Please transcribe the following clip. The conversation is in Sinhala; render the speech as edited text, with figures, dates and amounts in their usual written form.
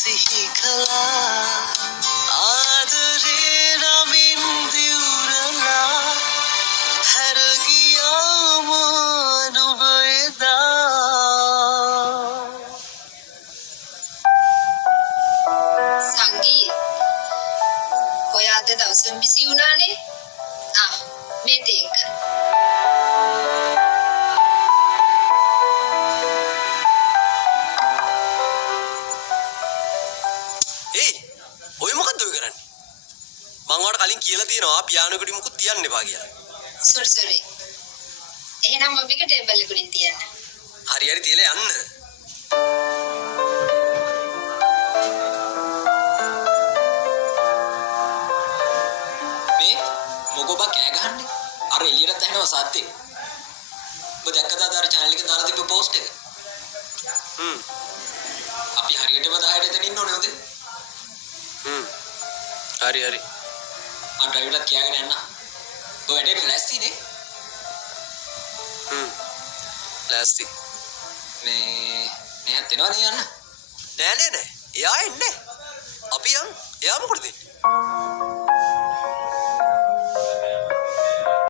සිහි කළා ආදරේ නමින් දිවුරලා හැරගියාම නුඹ එදා සංගී ඔය අද දවසම බිසි වුණානේ මේ තේක ඔය මොකද්ද ඔය කරන්නේ? මං ඔයාලට කලින් කියලා තියෙනවා පියානෝ එකට මුකුත් තියන්න එපා කියලා. සෝරි. එහෙනම් මම එක ටේබල් එකකින් තියන්න. හරි තියලා යන්න. මේ මොකෝ බා කෑ ගහන්නේ? අර එළියට ඇහෙනවා සද්දේ. ඔබ දැක්කද අර channel එකේ දාලා තිබ්බ post එක? අපි හරියටම 10ට එතන ඉන්න ඕනේ නේද? හරි මම ඩ්‍රයිවර්ට කියාගෙන යන්න. ඔය වැඩේට ලෑස්තිනේ? ලෑස්ති. මේ එයාත් එනවා නේ යන්න. නෑ. එයා එන්නේ. අපි යන්. එයා මොකටද?